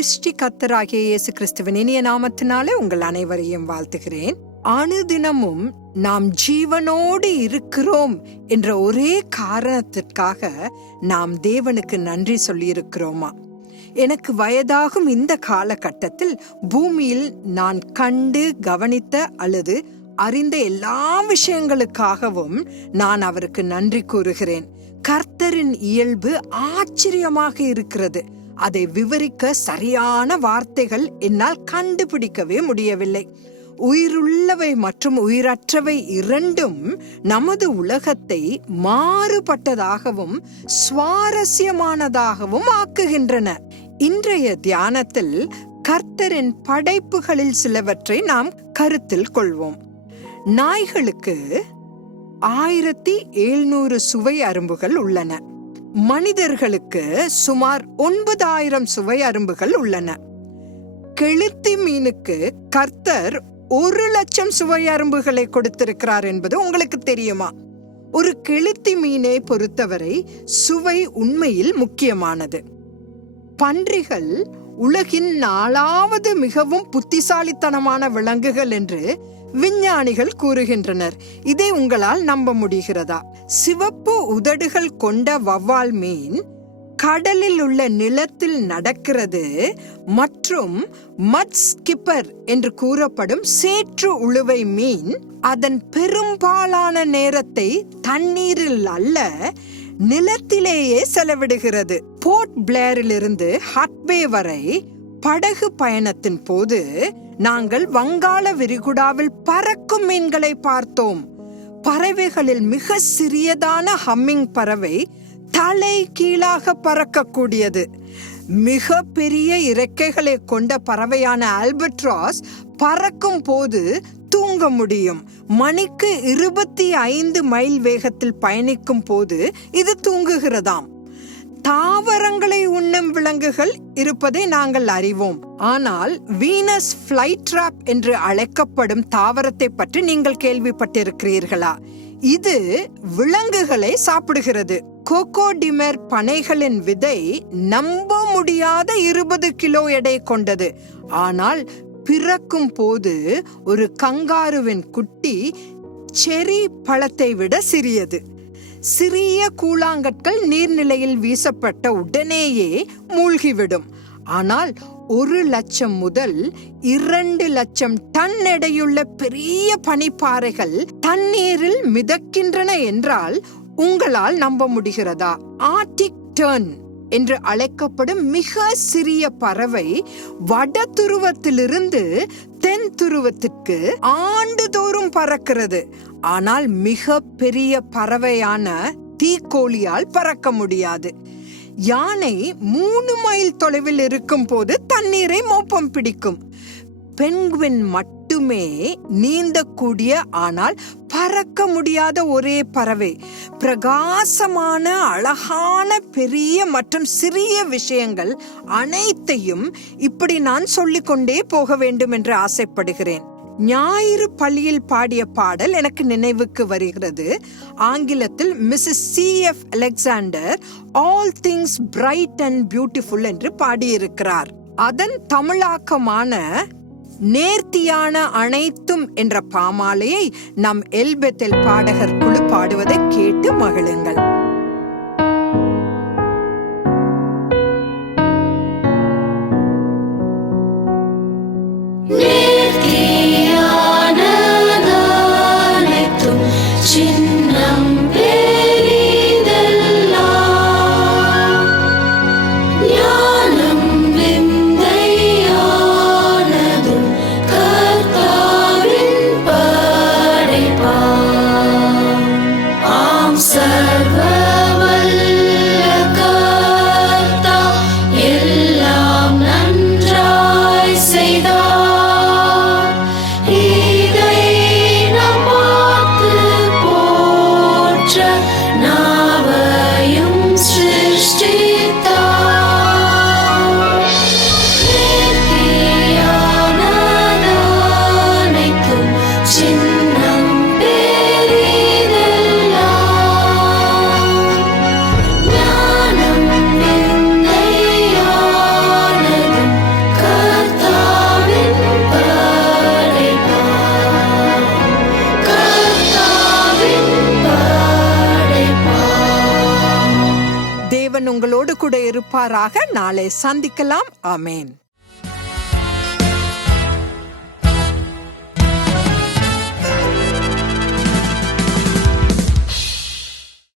சிருஷ்டி கத்தராகிய இயேசு கிறிஸ்துவின் இனிய நாமத்தினாலே உங்கள் அனைவரையும் வாழ்த்துகிறேன். அனுதினமும் நாம் ஜீவனோடு இருக்கிறோம் என்ற ஒரே காரணத்திற்காக நாம் தேவனுக்கு நன்றி சொல்லியிருக்கிறோமா? எனக்கு வயதாகும் இந்த காலகட்டத்தில் பூமியில் நான் கண்டு கவனித்த அல்லது அறிந்த எல்லா விஷயங்களுக்காகவும் நான் அவருக்கு நன்றி கூறுகிறேன். கர்த்தரின் இயல்பு ஆச்சரியமாக இருக்கிறது. அதை விவரிக்க சரியான வார்த்தைகள் என்னால் கண்டுபிடிக்கவே முடியவில்லை. உயிருள்ளவை மற்றும் உயிரற்றவை இரண்டும் நமது உலகத்தை மாறுபட்டதாகவும் சுவாரஸ்யமானதாகவும் ஆக்குகின்றன. இன்றைய தியானத்தில் கர்த்தரின் படைப்புகளில் சிலவற்றை நாம் கருத்தில் கொள்வோம். நாய்களுக்கு ஆயிரத்தி எழுநூறு சுவை அரும்புகள் உள்ளன. மனிதர்களுக்கு சுமார் ஒன்பதாயிரம் சுவை அரும்புகள் உள்ளன. கெளுத்தி மீனுக்கு கர்த்தர் ஒரு லட்சம் சுவை அரும்புகளை கொடுத்திருக்கிறார் என்பது உங்களுக்கு தெரியுமா? ஒரு கெளுத்தி மீனை பொறுத்தவரை சுவை உண்மையில் முக்கியமானது. பன்றிகள் உலகின் நாலாவது மிகவும் புத்திசாலித்தனமான விலங்குகள் என்று விஞ்ஞானிகள் கூறுகின்றனர். இதை உங்களால் நம்ப முடிகிறதா? சிவப்பு உதடுகள் கொண்ட வவ்வால் மீன் கடலில் உள்ள நிலத்தில் நடக்கிறது மற்றும் மட் ஸ்கிப்பர் என்று கூறப்படும் சேற்று உழுவை மீன் அதன் பெரும்பாலான நேரத்தை தண்ணீரில் அல்ல நிலத்திலேயே செலவிடுகிறது. போர்ட் பிளேரிலிருந்து ஹட்பே வரை படகு பயணத்தின் போது நாங்கள் வங்காள விரிகுடாவில் பறக்கும் மீன்களை பார்த்தோம். பறவைகளில் மிக சிறியதான ஹம்மிங் பறவை தலை கீழாக பறக்கக்கூடியது. மிக பெரிய இறக்கைகளை கொண்ட பறவையான ஆல்பட்ராஸ் பறக்கும் போது தூங்க முடியும். மணிக்கு இருபத்தி ஐந்து மைல் வேகத்தில் பயணிக்கும் போது இது தூங்குகிறதாம். தாவரங்களை உண்ணும் விலங்குகள் இருப்பதை நாங்கள் அறிவோம். ஆனால் வீனஸ் ஃபிளைட் ட்ராப் என்று அழைக்கப்படும் தாவரத்தை பற்றி நீங்கள் கேள்விப்பட்டிருக்கிறீர்களா? இது விலங்குகளை சாப்பிடுகிறது. கோகோடிமர் பனைகளின் விதை நம்ப முடியாத இருபது கிலோ எடை கொண்டது. ஆனால் பிறக்கும் போது ஒரு கங்காருவின் குட்டி செரி பழத்தை விட சிறியது. சிறிய கூழாங்கற்கள் நீர்நிலையில் வீசப்பட்ட உடனேயே மூழ்கிவிடும். ஆனால் ஒரு லட்சம் முதல் இரண்டு லட்சம் டன் எடையுள்ள பெரிய பனிப்பாறைகள் தண்ணீரில் மிதக்கின்றன என்றால் உங்களால் நம்ப முடிகிறதா? ஆர்டிக் டர்ன் என்று அழைக்கப்படும் மிக சிறிய பறவை வட துருவத்திலிருந்து தென்துருவத்திற்கு ஆண்டுதோறும் பறக்கிறது. ஆனால் மிக பெரிய பறவையான தீக்கோழியால் பறக்க முடியாது. யானை மூணு மைல் தொலைவில் இருக்கும் போது தண்ணீரை மோப்பம் பிடிக்கும். பெண்குவின் மட்டுமே நீந்தக்கூடிய ஆனால் பறக்க முடியாத ஒரே பறவை. பிரகாசமான அழகான பெரிய மற்றும் சிறிய விஷயங்கள் அனைத்தையும் இப்படி நான் சொல்லிக்கொண்டே போக வேண்டும் என்று ஆசைப்படுகிறேன். ஞாயிறு பள்ளியில் பாடிய பாடல் எனக்கு நினைவுக்கு வருகிறது. ஆங்கிலத்தில் Mrs C. F. Alexander all things bright and beautiful என்று பாடியிருக்கிறார். அதன் தமிழாக்கமான நேர்த்தியான அனைத்தும் என்ற பாமாலையை நம் எல்பெத்தல் பாடகர் குழு பாடுவதை கேட்டு மகிழுங்கள் Yeah! உங்களோடு கூட இருப்பாராக. நாளை சந்திக்கலாம். ஆமேன்.